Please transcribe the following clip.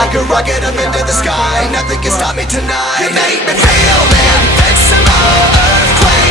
like a rocket up into the sky. Nothing can stop me tonight. You make me feel invincible. Earthquake